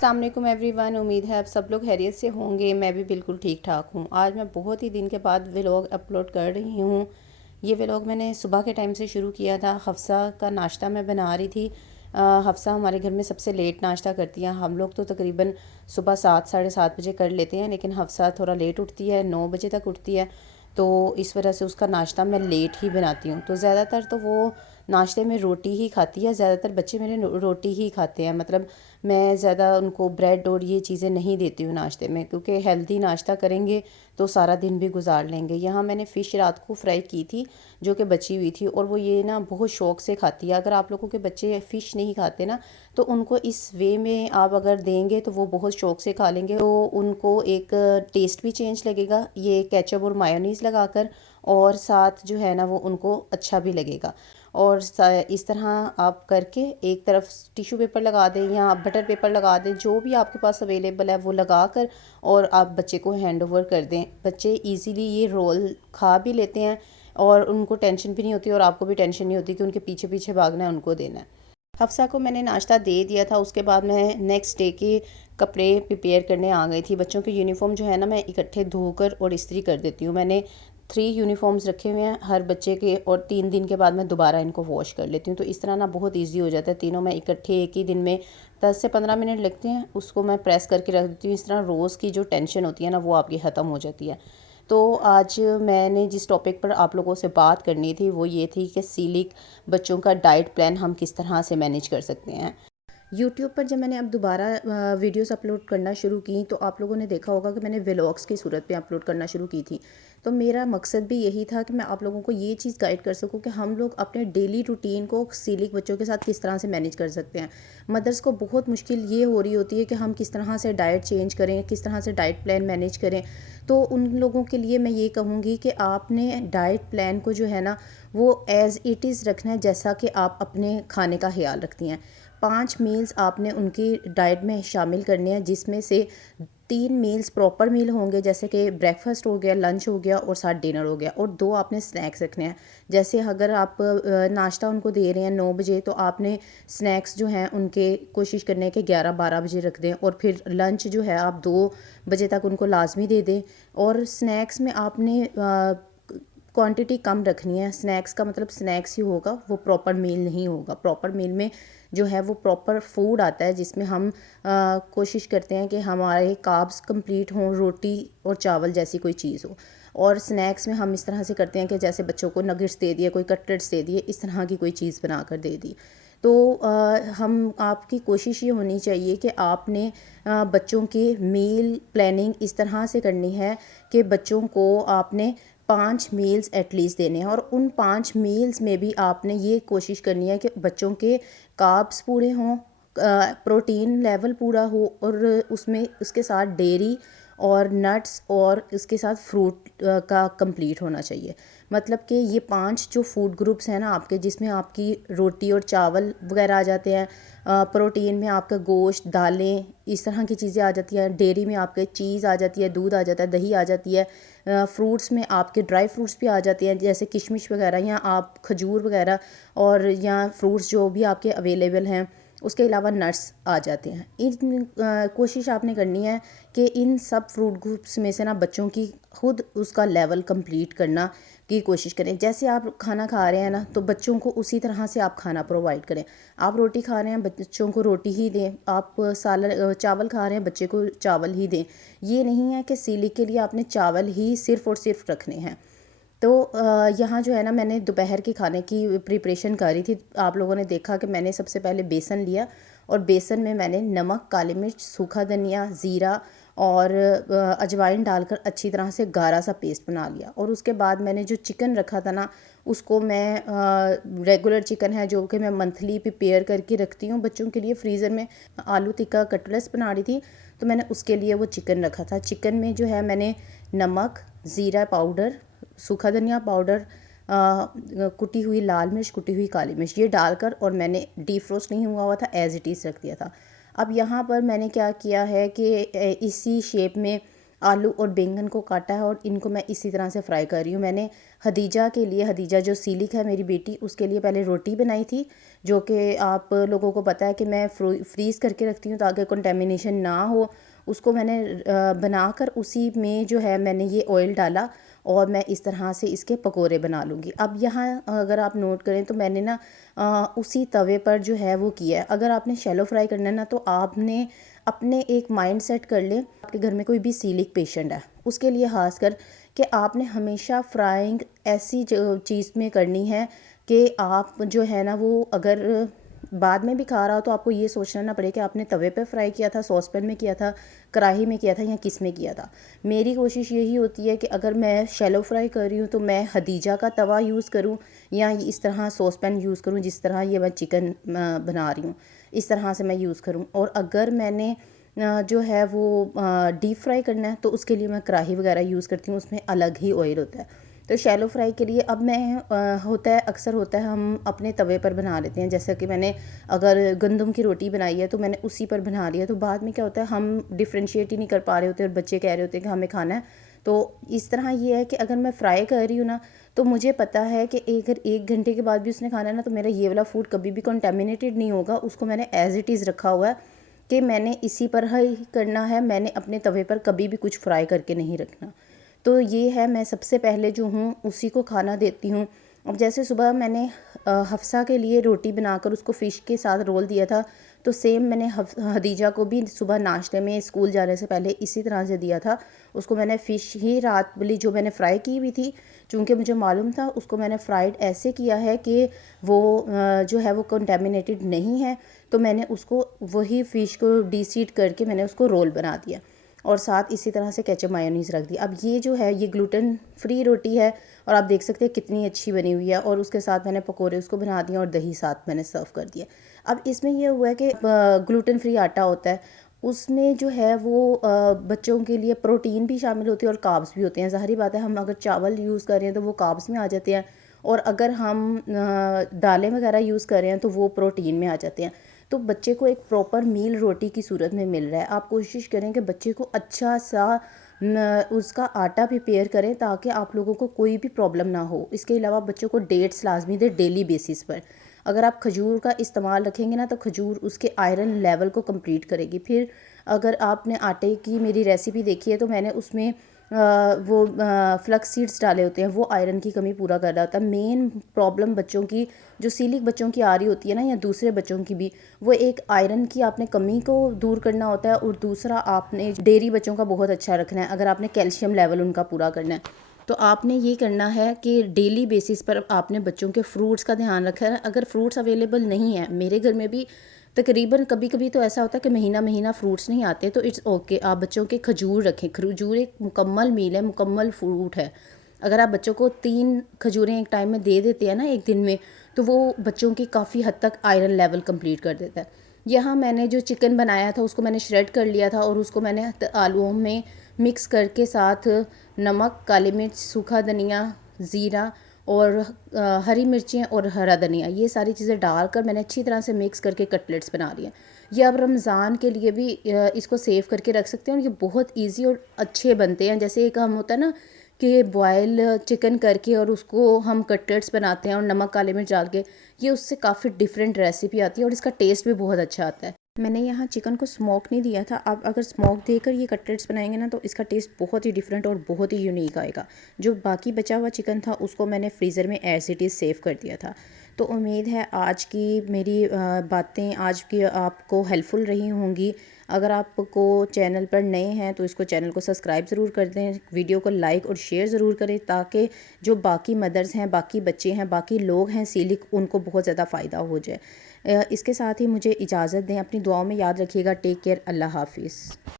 अस्सलामुअलैकुम एवरीवन। उम्मीद है आप सब लोग खैरियत से होंगे। मैं भी बिल्कुल ठीक ठाक हूँ। आज मैं बहुत ही दिन के बाद व्लॉग अपलोड कर रही हूँ। ये व्लॉग मैंने सुबह के टाइम से शुरू किया था। हफ्सा का नाश्ता मैं बना रही थी। हफ्सा हमारे घर में सबसे लेट नाश्ता करती है। हम लोग तो तकरीबन सुबह 7 साढ़े 7 बजे कर लेते हैं, लेकिन हफ्सा थोड़ा लेट उठती है, 9 बजे तक उठती है। तो इस वजह से उसका नाश्ता मैं लेट ही बनाती हूँ। तो ज़्यादातर तो वो नाश्ते में रोटी ही खाती है। ज़्यादातर बच्चे मेरे रोटी ही खाते हैं। मतलब मैं ज़्यादा उनको ब्रेड और ये चीज़ें नहीं देती हूँ नाश्ते में, क्योंकि हेल्दी नाश्ता करेंगे तो सारा दिन भी गुजार लेंगे। यहाँ मैंने फ़िश रात को फ्राई की थी जो कि बची हुई थी, और वो ये ना बहुत शौक़ से खाती है। अगर आप लोगों के बच्चे फ़िश नहीं खाते ना, तो उनको इस वे में आप अगर देंगे तो वो बहुत शौक़ से खा लेंगे। तो उनको एक टेस्ट भी चेंज लगेगा ये केचप और मायोनीज़ लगाकर, और साथ जो है ना वो उनको अच्छा भी लगेगा। और इस तरह आप करके एक तरफ टिश्यू पेपर लगा दें या बटर पेपर लगा दें, जो भी आपके पास अवेलेबल है वो लगा कर और आप बच्चे को हैंड ओवर कर दें। बच्चे इजीली ये रोल खा भी लेते हैं और उनको टेंशन भी नहीं होती, और आपको भी टेंशन नहीं होती कि उनके पीछे पीछे भागना है, उनको देना है। हफ्सा को मैंने नाश्ता दे दिया था। उसके बाद मैं नेक्स्ट डे के कपड़े प्रिपेयर करने आ गई थी। बच्चों के यूनिफॉर्म जो है ना मैं इकट्ठे धोकर और इस्त्री कर देती हूँ। मैंने 3 यूनिफॉर्म्स रखे हुए हैं हर बच्चे के, और 3 दिन के बाद मैं दोबारा इनको वॉश कर लेती हूँ। तो इस तरह ना बहुत ईजी हो जाता है। तीनों मैं इकट्ठे एक ही दिन में 10 से 15 मिनट लगते हैं, उसको मैं प्रेस करके रख देती हूँ। इस तरह रोज़ की जो टेंशन होती है ना वो आपकी ख़त्म हो जाती है। तो आज मैंने जिस टॉपिक पर आप लोगों से बात करनी थी वो ये थी कि सीलिक बच्चों का डाइट प्लान हम किस तरह से मैनेज कर सकते हैं। यूट्यूब पर जब मैंने अब दोबारा वीडियोस अपलोड करना शुरू की, तो आप लोगों ने देखा होगा कि मैंने व्लॉग्स की सूरत में अपलोड करना शुरू की थी। तो मेरा मकसद भी यही था कि मैं आप लोगों को ये चीज़ गाइड कर सकूं कि हम लोग अपने डेली रूटीन को सीलिक बच्चों के साथ किस तरह से मैनेज कर सकते हैं। मदर्स को बहुत मुश्किल ये हो रही होती है कि हम किस तरह से डाइट चेंज करें, किस तरह से डाइट प्लान मैनेज करें। तो उन लोगों के लिए मैं ये कहूँगी कि आपने डाइट प्लान को जो है ना वो एज़ इट इज़ रखना है, जैसा कि आप अपने खाने का ख्याल रखती हैं। 5 मील्स आपने उनकी डाइट में शामिल करने हैं, जिसमें से 3 मील्स प्रॉपर मील होंगे, जैसे कि ब्रेकफास्ट हो गया, लंच हो गया और साथ डिनर हो गया, और 2 आपने स्नैक्स रखने हैं। जैसे अगर आप नाश्ता उनको दे रहे हैं 9 बजे, तो आपने स्नैक्स जो हैं उनके कोशिश करने है कि 11-12 बजे रख दें, और फिर लंच जो है आप 2 बजे तक उनको लाजमी दे दें। और स्नैक्स में आपने क्वांटिटी कम रखनी है। स्नैक्स का मतलब स्नैक्स ही होगा, वो प्रॉपर मील नहीं होगा। प्रॉपर मील में जो है वो प्रॉपर फूड आता है, जिसमें हम कोशिश करते हैं कि हमारे कार्ब्स कंप्लीट हों, रोटी और चावल जैसी कोई चीज़ हो। और स्नैक्स में हम इस तरह से करते हैं कि जैसे बच्चों को नगेट्स दे दिए, कोई कटलेट्स दे दिए, इस तरह की कोई चीज़ बना कर दे दी। तो हम आपकी कोशिश ये होनी चाहिए कि आपने बच्चों के मील प्लानिंग इस तरह से करनी है कि बच्चों को आपने 5 मील्स एटलीस्ट देने हैं, और उन 5 मील्स में भी आपने ये कोशिश करनी है कि बच्चों के कार्ब्स पूरे हों, प्रोटीन लेवल पूरा हो, और उसमें उसके साथ डेयरी और नट्स और इसके साथ फ्रूट का कंप्लीट होना चाहिए। मतलब कि ये 5 जो फूड ग्रुप्स हैं ना आपके, जिसमें आपकी रोटी और चावल वगैरह आ जाते हैं, प्रोटीन में आपका गोश्त, दालें, इस तरह की चीज़ें आ जाती हैं, डेयरी में आपके चीज़ आ जाती है, दूध आ जाता है, दही आ जाती है, फ्रूट्स में आपके ड्राई फ्रूट्स भी आ जाते हैं जैसे किशमिश वगैरह, या आप खजूर वगैरह, और या फ्रूट्स जो भी आपके अवेलेबल हैं। उसके अलावा नट्स आ जाते हैं। इन कोशिश आपने करनी है कि इन सब फ्रूट ग्रुप्स में से ना बच्चों की खुद उसका लेवल कंप्लीट करना की कोशिश करें। जैसे आप खाना खा रहे हैं ना, तो बच्चों को उसी तरह से आप खाना प्रोवाइड करें। आप रोटी खा रहे हैं, बच्चों को रोटी ही दें। आप चावल खा रहे हैं, बच्चे को चावल ही दें। ये नहीं है कि सीलिक के लिए आपने चावल ही सिर्फ़ और सिर्फ रखने हैं। तो यहाँ जो है ना मैंने दोपहर के खाने की प्रिपरेशन करी थी। आप लोगों ने देखा कि मैंने सबसे पहले बेसन लिया, और बेसन में मैंने नमक, काली मिर्च, सूखा धनिया, ज़ीरा और अजवाइन डालकर अच्छी तरह से गाढ़ा सा पेस्ट बना लिया। और उसके बाद मैंने जो चिकन रखा था ना, उसको मैं रेगुलर चिकन है जो कि मैं मंथली प्रिपेयर करके रखती हूँ बच्चों के लिए फ्रीज़र में। आलू टिक्का कटलेट्स बना रही थी, तो मैंने उसके लिए वो चिकन रखा था। चिकन में जो है मैंने नमक, ज़ीरा पाउडर, सूखा धनिया पाउडर, कुटी हुई लाल मिर्च, कुटी हुई काली मिर्च, ये डालकर, और मैंने डीफ्रोस्ट नहीं हुआ था, एज़ इट इज़ रख दिया था। अब यहाँ पर मैंने क्या किया है कि इसी शेप में आलू और बैंगन को काटा है और इनको मैं इसी तरह से फ्राई कर रही हूँ। मैंने हदीजा के लिए, हदीजा जो सीलिक है मेरी बेटी, उसके लिए पहले रोटी बनाई थी, जो कि आप लोगों को पता है कि मैं फ्रीज़ करके रखती हूँ ताकि कंटेमिनेशन ना हो। उसको मैंने बनाकर उसी में जो है मैंने ये ऑयल डाला और मैं इस तरह से इसके पकोड़े बना लूँगी। अब यहाँ अगर आप नोट करें तो मैंने ना उसी तवे पर जो है वो किया है। अगर आपने शैलो फ्राई करना है ना तो आपने अपने एक माइंड सेट कर लें, आपके घर में कोई भी सीलिक पेशेंट है उसके लिए खास कर कि आपने हमेशा फ्राइंग ऐसी चीज़ में करनी है कि आप जो है ना वो अगर बाद में भी खा रहा हो तो आपको ये सोचना ना पड़े कि आपने तवे पे फ्राई किया था, सॉस पैन में किया था, कढ़ाई में किया था या किस में किया था। मेरी कोशिश यही होती है कि अगर मैं शैलो फ्राई कर रही हूँ तो मैं हदीजा का तवा यूज़ करूँ या इस तरह सॉस पैन यूज़ करूँ जिस तरह ये मैं चिकन बना रही हूँ, इस तरह से मैं यूज़ करूँ। और अगर मैंने जो है वो डीप फ्राई करना है तो उसके लिए मैं कढ़ाई वगैरह यूज़ करती हूँ, उसमें अलग ही ऑयल होता है। तो शैलो फ्राई के लिए अब मैं होता है, अक्सर होता है हम अपने तवे पर बना लेते हैं। जैसे कि मैंने अगर गंदम की रोटी बनाई है तो मैंने उसी पर बना लिया, तो बाद में क्या होता है हम डिफ्रेंशिएट ही नहीं कर पा रहे होते और बच्चे कह रहे होते हैं कि हमें खाना है। तो इस तरह ये है कि अगर मैं फ्राई कर रही हूँ ना तो मुझे पता है कि अगर 1 घंटे के बाद भी उसने खाना है ना तो मेरा ये वाला फूड कभी भी कंटेमिनेटेड नहीं होगा। उसको मैंने एज़ इट इज़ रखा हुआ है कि मैंने इसी पर ही करना है, मैंने अपने तवे पर कभी भी कुछ फ्राई करके नहीं रखना। तो ये है, मैं सबसे पहले जो हूँ उसी को खाना देती हूँ। अब जैसे सुबह मैंने हफ्सा के लिए रोटी बनाकर उसको फ़िश के साथ रोल दिया था, तो सेम मैंने हदीजा को भी सुबह नाश्ते में स्कूल जाने से पहले इसी तरह से दिया था। उसको मैंने फ़िश ही रात वाली जो मैंने फ्राई की हुई थी, चूँकि मुझे मालूम था, उसको मैंने फ्राइड ऐसे किया है कि वो जो है वो कंटेमिनेटेड नहीं है। तो मैंने उसको वही फ़िश को डीसीड करके मैंने उसको रोल बना दिया और साथ इसी तरह से केचप मायोनीज़ रख दी। अब ये जो है ये ग्लूटेन फ्री रोटी है और आप देख सकते हैं कितनी अच्छी बनी हुई है। और उसके साथ मैंने पकोड़े उसको बना दिए और दही साथ मैंने सर्व कर दिया। अब इसमें ये हुआ है कि ग्लूटेन फ्री आटा होता है, उसमें जो है वो बच्चों के लिए प्रोटीन भी शामिल होती है और कार्ब्स भी होते हैं। ज़ाहिर बात है हम अगर चावल यूज़ कर रहे हैं तो वो कार्ब्स में आ जाते हैं और अगर हम दालें वगैरह यूज़ कर रहे हैं तो वो प्रोटीन में आ जाते हैं। तो बच्चे को एक प्रॉपर मील रोटी की सूरत में मिल रहा है। आप कोशिश करें कि बच्चे को अच्छा सा उसका आटा प्रिपेयर करें ताकि आप लोगों को कोई भी प्रॉब्लम ना हो। इसके अलावा बच्चों को डेट्स लाजमी दें डेली बेसिस पर। अगर आप खजूर का इस्तेमाल रखेंगे ना तो खजूर उसके आयरन लेवल को कंप्लीट करेगी। फिर अगर आपने आटे की मेरी रेसिपी देखी है तो मैंने उसमें वो फ्लक्स सीड्स डाले होते हैं, वो आयरन की कमी पूरा कर रहा होता है। मेन प्रॉब्लम बच्चों की जो सीलिक बच्चों की आ रही होती है ना या दूसरे बच्चों की भी, वो एक आयरन की आपने कमी को दूर करना होता है और दूसरा आपने डेयरी बच्चों का बहुत अच्छा रखना है। अगर आपने कैल्शियम लेवल उनका पूरा करना है तो आपने ये करना है कि डेली बेसिस पर आपने बच्चों के फ्रूट्स का ध्यान रखा है। अगर फ्रूट्स अवेलेबल नहीं है, मेरे घर में भी तकरीबन कभी कभी तो ऐसा होता है कि महीना महीना फ्रूट्स नहीं आते, तो इट्स ओके, आप बच्चों के खजूर रखें। खजूर एक मुकम्मल मील है, मुकम्मल फ्रूट है। अगर आप बच्चों को 3 खजूरें एक टाइम में दे देते हैं ना एक दिन में, तो वो बच्चों की काफ़ी हद तक आयरन लेवल कंप्लीट कर देता है। यहाँ मैंने जो चिकन बनाया था उसको मैंने श्रेड कर लिया था और उसको मैंने आलूओं में मिक्स करके साथ नमक, काली मिर्च, सूखा धनिया, ज़ीरा और हरी मिर्चें और हरा धनिया, ये सारी चीज़ें डालकर मैंने अच्छी तरह से मिक्स करके कटलेट्स बना लिए। ये आप रमज़ान के लिए भी इसको सेव करके रख सकते हैं और ये बहुत इजी और अच्छे बनते हैं। जैसे एक हम होता है ना कि बॉयल चिकन करके और उसको हम कटलेट्स बनाते हैं और नमक, काली मिर्च डाल के, ये उससे काफ़ी डिफरेंट रेसिपी आती है और इसका टेस्ट भी बहुत अच्छा आता है। मैंने यहाँ चिकन को स्मोक नहीं दिया था। आप अगर स्मोक देकर ये कटलेट्स बनाएंगे ना तो इसका टेस्ट बहुत ही डिफरेंट और बहुत ही यूनिक आएगा। जो बाकी बचा हुआ चिकन था उसको मैंने फ्रीज़र में एज इट इज़ सेव कर दिया था। तो उम्मीद है आज की मेरी बातें आज की आपको हेल्पफुल रही होंगी। अगर आपको चैनल पर नए हैं तो इसको चैनल को सब्सक्राइब ज़रूर कर दें, वीडियो को लाइक और शेयर ज़रूर करें ताकि जो बाकी मदर्स हैं, बाकी बच्चे हैं, बाकी लोग हैं सीलिक, उनको बहुत ज़्यादा फ़ायदा हो जाए। इसके साथ ही मुझे इजाज़त दें, अपनी दुआओं में याद रखिएगा। टेक केयर, अल्लाह हाफिज़।